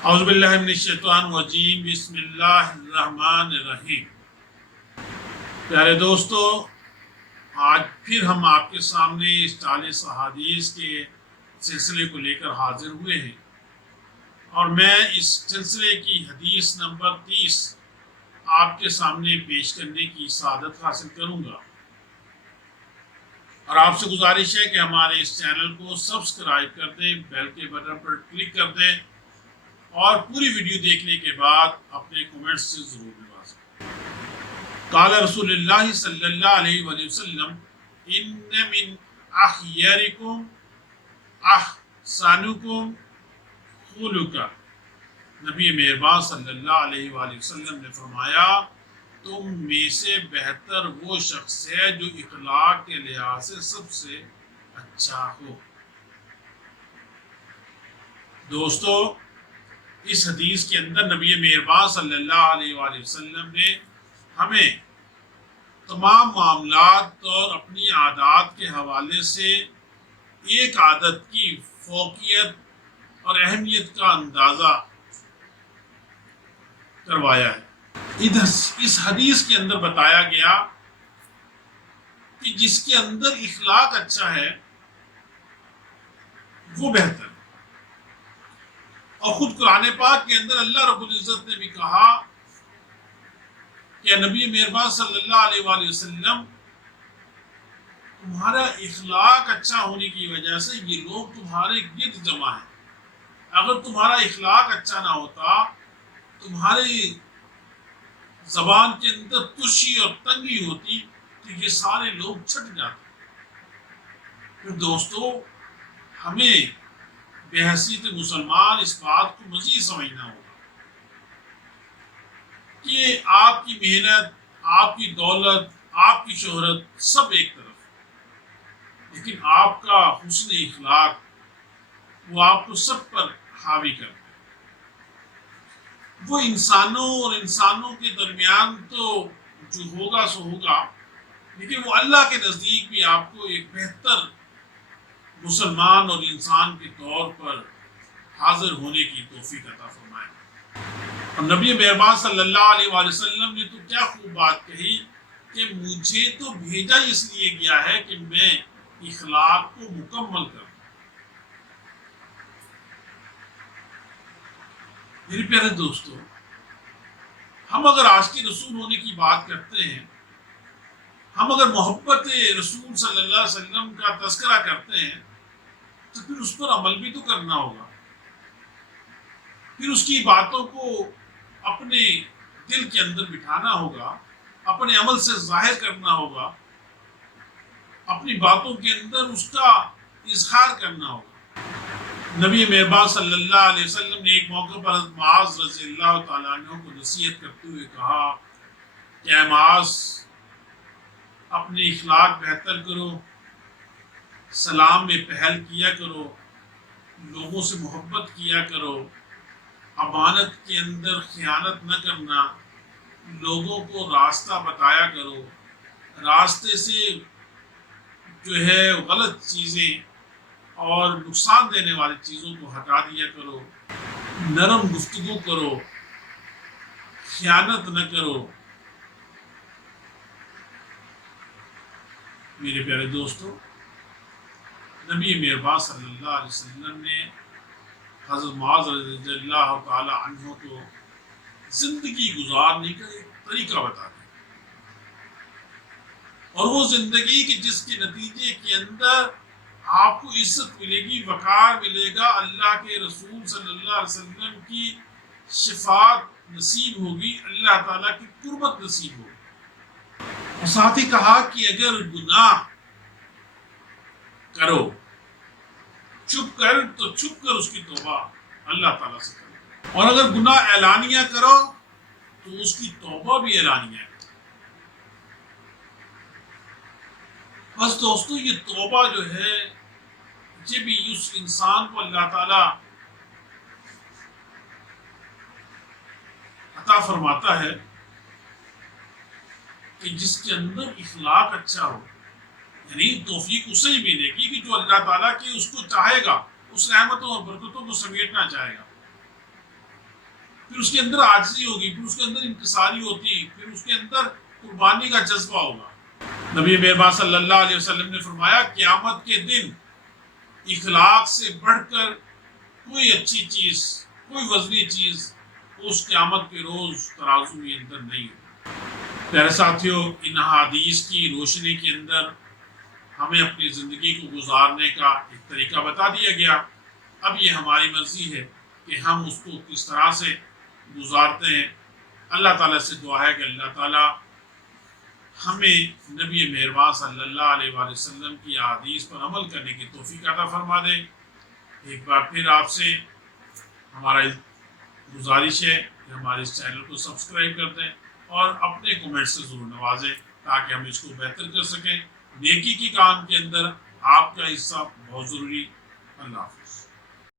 اعوذ باللہ من الشیطان الرجیم، بسم اللہ الرحمن الرحیم۔ پیارے دوستو، آج پھر ہم آپ کے سامنے اس 40 احادیث کے سلسلے کو لے کر حاضر ہوئے ہیں، اور میں اس سلسلے کی حدیث نمبر 30 آپ کے سامنے پیش کرنے کی سعادت حاصل کروں گا، اور آپ سے گزارش ہے کہ ہمارے اس چینل کو سبسکرائب کر دیں، بیل کے بٹن پر کلک کر دیں، اور پوری ویڈیو دیکھنے کے بعد اپنے کومنٹس سے ضرور نوازیں۔ قال رسول اللہ صلی اللہ علیہ وآلہ وسلم: ان من اخیارکم احسنکم خلقا۔ نبی مہربان صلی اللہ علیہ وآلہ وسلم نے فرمایا، تم میں سے بہتر وہ شخص ہے جو اخلاق کے لحاظ سے سب سے اچھا ہو۔ دوستو، اس حدیث کے اندر نبی مہربان صلی اللہ علیہ وآلہ وسلم نے ہمیں تمام معاملات اور اپنی عادات کے حوالے سے ایک عادت کی فوقیت اور اہمیت کا اندازہ کروایا ہے۔ اس حدیث کے اندر بتایا گیا کہ جس کے اندر اخلاق اچھا ہے وہ بہتر ہے، اور خود قرآن پاک کے اندر اللہ رب العزت نے بھی کہا کہ نبی مہربان صلی اللہ علیہ وآلہ وسلم، تمہارا اخلاق اچھا ہونے کی وجہ سے یہ لوگ تمہارے گرد جمع ہیں۔ اگر تمہارا اخلاق اچھا نہ ہوتا، تمہاری زبان کے اندر ترشی اور تنگی ہوتی، تو یہ سارے لوگ چھٹ جاتے۔ پھر دوستو، ہمیں بحیثیت مسلمان اس بات کو مزید سمجھنا ہوگا کہ آپ کی محنت، آپ کی دولت، آپ کی شہرت سب ایک طرف، لیکن آپ کا حسن اخلاق وہ آپ کو سب پر حاوی کرتا ہے۔ وہ انسانوں اور انسانوں کے درمیان تو جو ہوگا سو ہوگا، لیکن وہ اللہ کے نزدیک بھی آپ کو ایک بہتر مسلمان اور انسان کے طور پر حاضر ہونے کی توفیق عطا فرمائے۔ اور نبی مہربان صلی اللہ علیہ وآلہ وسلم نے تو کیا خوب بات کہی کہ مجھے تو بھیجا اس لیے گیا ہے کہ میں اخلاق کو مکمل کروں۔ میرے پیارے دوستو، ہم اگر عاشق رسول ہونے کی بات کرتے ہیں، ہم اگر محبت رسول صلی اللہ علیہ وسلم کا تذکرہ کرتے ہیں، تو پھر اس پر عمل بھی تو کرنا ہوگا، پھر اس کی باتوں کو اپنے دل کے اندر بٹھانا ہوگا، اپنے عمل سے ظاہر کرنا ہوگا، اپنی باتوں کے اندر اس کا اظہار کرنا ہوگا۔ نبی مہربان صلی اللہ علیہ وسلم نے ایک موقع پر حضرت معاذ رضی اللہ تعالیٰ عنہ کو نصیحت کرتے ہوئے کہا کہ اے معاذ، اپنے اخلاق بہتر کرو، سلام میں پہل کیا کرو، لوگوں سے محبت کیا کرو، امانت کے اندر خیانت نہ کرنا، لوگوں کو راستہ بتایا کرو، راستے سے جو ہے غلط چیزیں اور نقصان دینے والی چیزوں کو ہٹا دیا کرو، نرم گفتگو کرو، خیانت نہ کرو۔ میرے پیارے دوستو، نبی مہربان صلی اللہ علیہ وسلم نے حضرت معاذ رضی اللہ تعالی عنہ کو زندگی گزارنے کا ایک طریقہ بتا دیا، اور وہ زندگی کی جس کے نتیجے کے اندر آپ کو عزت ملے گی، وقار ملے گا، اللہ کے رسول صلی اللہ علیہ وسلم کی شفاعت نصیب ہوگی، اللہ تعالیٰ کی قربت نصیب ہوگی۔ اور ساتھ ہی کہا کہ اگر گناہ کرو، چھپ کر تو چھپ کر اس کی توبہ اللہ تعالیٰ سے کرو، اور اگر گناہ اعلانیہ کرو تو اس کی توبہ بھی اعلانیہ ہے۔ بس دوستو، یہ توبہ جو ہے جب بھی اس انسان کو اللہ تعالیٰ عطا فرماتا ہے کہ جس کے اندر اخلاق اچھا ہو، یعنی توفیق اسے ہی ملے گی کہ جو اللہ تعالیٰ کی اس کو چاہے گا، اس رحمتوں اور برکتوں کو سمیٹنا چاہے گا۔ پھر اس کے اندر عاجزی ہوگی، پھر اس کے اندر انکساری ہوتی، پھر اس کے اندر قربانی کا جذبہ ہوگا۔ نبی مہربان صلی اللہ علیہ وسلم نے فرمایا قیامت کے دن اخلاق سے بڑھ کر کوئی اچھی چیز، کوئی وزنی چیز اس قیامت کے روز ترازو کے اندر نہیں ہوگی۔ پیارے ساتھیوں، ان حدیث کی روشنی کے اندر ہمیں اپنی زندگی کو گزارنے کا ایک طریقہ بتا دیا گیا۔ اب یہ ہماری مرضی ہے کہ ہم اس کو کس طرح سے گزارتے ہیں۔ اللہ تعالیٰ سے دعا ہے کہ اللہ تعالیٰ ہمیں نبی مہربان صلی اللہ علیہ وآلہ وسلم کی احادیث پر عمل کرنے کی توفیق عطا فرما دے۔ ایک بار پھر آپ سے ہمارا گزارش ہے کہ ہمارے اس چینل کو سبسکرائب کر دیں اور اپنے کومنٹ سے ضرور نوازیں تاکہ ہم اس کو بہتر کر سکیں۔ نیکی کی کام کے اندر آپ کا حصہ بہت ضروری۔ اللہ حافظ۔